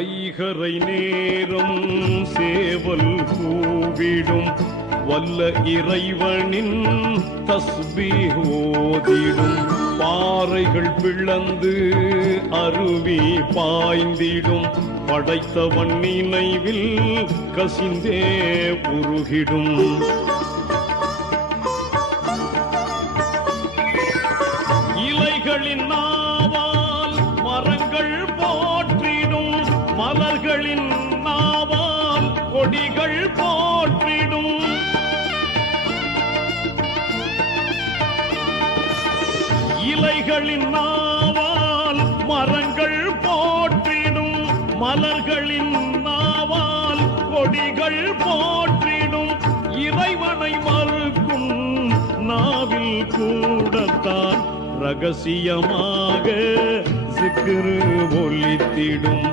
வைகரை நேரம் சேவல் கூவிடும் வல்ல இறைவனின் தஸ்பி ஓதிடும். பாறைகள் பிளந்து அருவி பாய்ந்திடும். படைத்தவன் நினைவில் கசிந்தே உருகிடும். இலைகளின் நாவால் மரங்கள் மலர்களின் நாவால் கொடிகள் போற்றிடும். இலைகளின் நாவால் மரங்கள் போற்றிடும். மலர்களின் நாவால் கொடிகள் போற்றிடும். இறைவனை மறுக்கும் நாவில் கூடத்தான் ரகசியமாக சிக்கிரு ஒலித்திடும்.